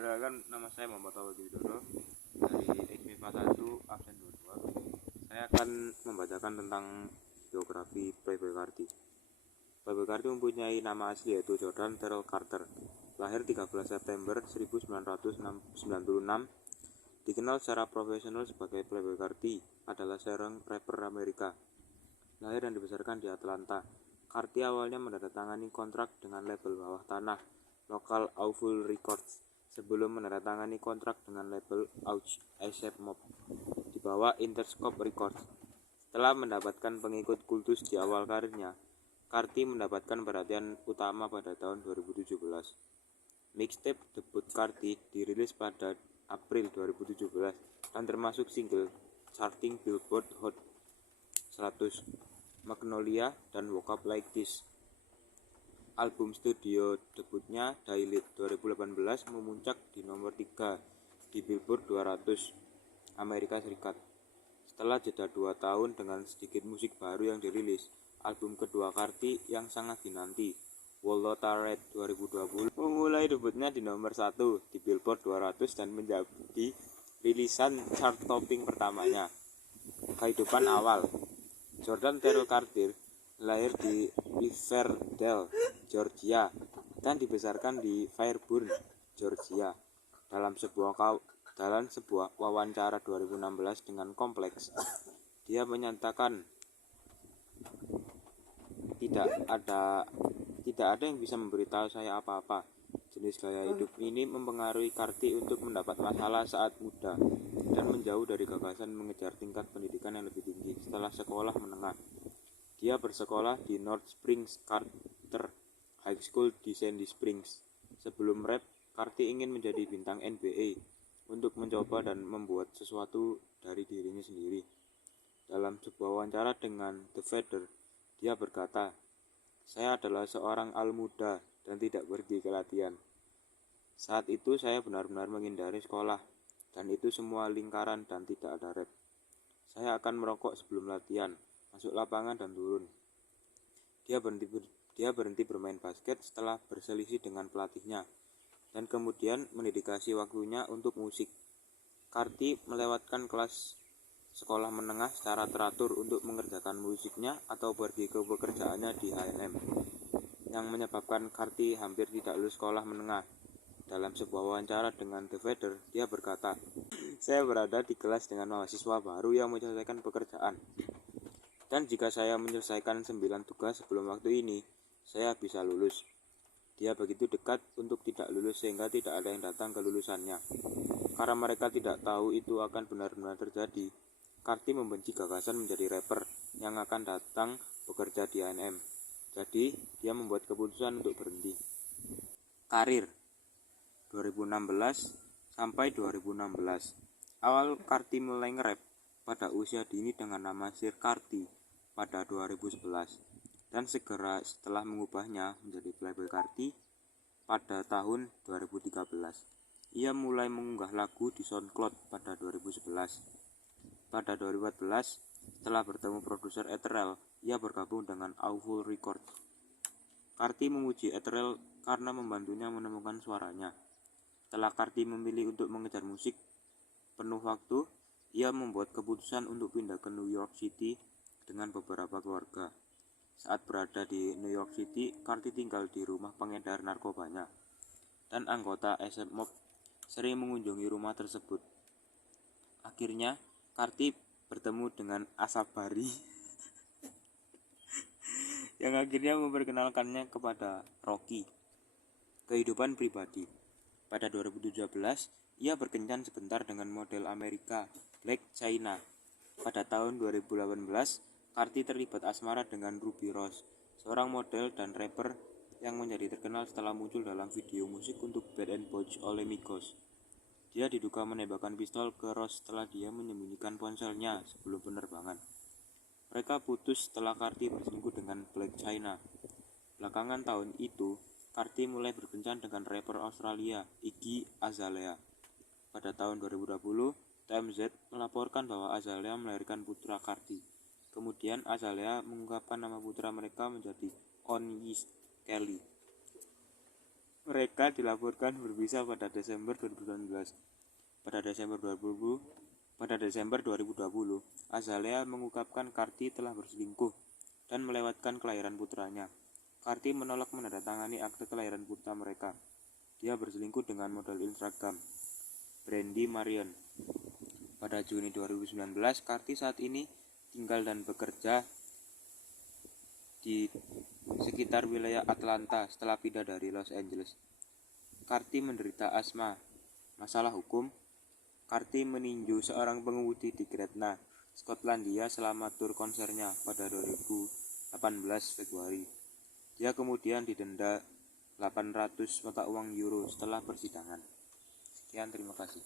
Perkenalkan, nama saya Muhammad Tauhid Widodo dari XMIPA 1 absen 22. Saya akan membacakan tentang biografi Playboi Carti. Playboi Carti mempunyai nama asli yaitu Jordan Terrell Carter. Lahir 13 September 1996, dikenal secara profesional sebagai Playboi Carti, adalah seorang rapper Amerika. Lahir dan dibesarkan di Atlanta. Carti awalnya menandatangani kontrak dengan label bawah tanah lokal Awful Records sebelum menandatangani kontrak dengan label ASAP Mob di bawah Interscope Records. Setelah mendapatkan pengikut kultus di awal karirnya, Carti mendapatkan perhatian utama pada tahun 2017. Mixtape debut Carti dirilis pada April 2017 dan termasuk single charting Billboard Hot 100, Magnolia, dan Woke Up Like This. Album studio debutnya Daylight 2018 memuncak di nomor 3 di Billboard 200 Amerika Serikat. Setelah jeda 2 tahun dengan sedikit musik baru yang dirilis, album kedua Carti yang sangat dinanti, Wolota Red 2020, memulai debutnya di nomor 1 di Billboard 200 dan menjadi rilisan chart topping pertamanya. Kehidupan awal. Jordan Terrell Carter lahir di Riverdale, Georgia, dan dibesarkan di Fairburn, Georgia. Dalam sebuah wawancara 2016 dengan Kompleks, dia menyatakan tidak ada yang bisa memberitahu saya apa-apa. Jenis gaya hidup ini mempengaruhi Carti untuk mendapat masalah saat muda dan menjauh dari gagasan mengejar tingkat pendidikan yang lebih tinggi setelah sekolah menengah. Dia bersekolah di North Springs Carter High School di Sandy Springs. Sebelum rap, Carti ingin menjadi bintang NBA untuk mencoba dan membuat sesuatu dari dirinya sendiri. Dalam sebuah wawancara dengan The Feather, dia berkata, "Saya adalah seorang muda dan tidak pergi ke latihan. Saat itu saya benar-benar menghindari sekolah, dan itu semua lingkaran dan tidak ada rap. Saya akan merokok sebelum latihan, masuk lapangan dan turun." Dia berhenti bermain basket setelah berselisih dengan pelatihnya, dan kemudian mendedikasi waktunya untuk musik. Carti melewatkan kelas sekolah menengah secara teratur untuk mengerjakan musiknya atau pergi ke pekerjaannya di H&M, yang menyebabkan Carti hampir tidak lulus sekolah menengah. Dalam sebuah wawancara dengan The Feather, dia berkata, "Saya berada di kelas dengan mahasiswa baru yang menyelesaikan pekerjaan. Dan jika saya menyelesaikan 9 tugas sebelum waktu ini, saya bisa lulus." Dia begitu dekat untuk tidak lulus sehingga tidak ada yang datang ke lulusannya. Karena mereka tidak tahu itu akan benar-benar terjadi, Carti membenci gagasan menjadi rapper yang akan datang bekerja di H&M. Jadi, dia membuat keputusan untuk berhenti. Karir 2016 sampai 2016. Awal Carti mulai nge-rap pada usia dini dengan nama Sir Carti pada 2011, dan segera setelah mengubahnya menjadi Playboi Carti pada tahun 2013. Ia mulai mengunggah lagu di SoundCloud pada 2011. Pada 2014, setelah bertemu produser Ethereal, ia bergabung dengan Awful Records. Carti memuji Ethereal karena membantunya menemukan suaranya. Setelah Carti memilih untuk mengejar musik penuh waktu, ia membuat keputusan untuk pindah ke New York City dengan beberapa keluarga. Saat berada di New York City, Carti tinggal di rumah pengedar narkobanya, dan anggota ASAP Mob sering mengunjungi rumah tersebut. Akhirnya, Carti bertemu dengan Asap Bari yang akhirnya memperkenalkannya kepada Rocky. Kehidupan pribadi. Pada 2017, ia berkencan sebentar dengan model Amerika Blac Chyna. Pada tahun 2018, Carti terlibat asmara dengan Ruby Rose, seorang model dan rapper yang menjadi terkenal setelah muncul dalam video musik untuk Bad and Boys oleh Migos. Dia diduga menembakkan pistol ke Rose setelah dia menyembunyikan ponselnya sebelum penerbangan. Mereka putus setelah Carti berselingkuh dengan Blac Chyna. Belakangan tahun itu, Carti mulai berkencan dengan rapper Australia Iggy Azalea. Pada tahun 2020, TMZ melaporkan bahwa Azalea melahirkan putra Carti. Kemudian Azalea mengungkapkan nama putra mereka menjadi Onis Kelly. Mereka dilaporkan berpisah pada Desember 2019. Pada Desember 2020, Azalea mengungkapkan Karti telah berselingkuh dan melewatkan kelahiran putranya. Karti menolak menandatangani akte kelahiran putra mereka. Dia berselingkuh dengan model Instagram, Brandy Marion. Pada Juni 2019, Karti saat ini tinggal dan bekerja di sekitar wilayah Atlanta setelah pindah dari Los Angeles. Karti menderita asma. Masalah hukum, Karti meninju seorang pengemudi di Gretna, Skotlandia selama tur konsernya pada 2018 Februari. Dia kemudian didenda 800 mata uang euro setelah persidangan. Sekian, terima kasih.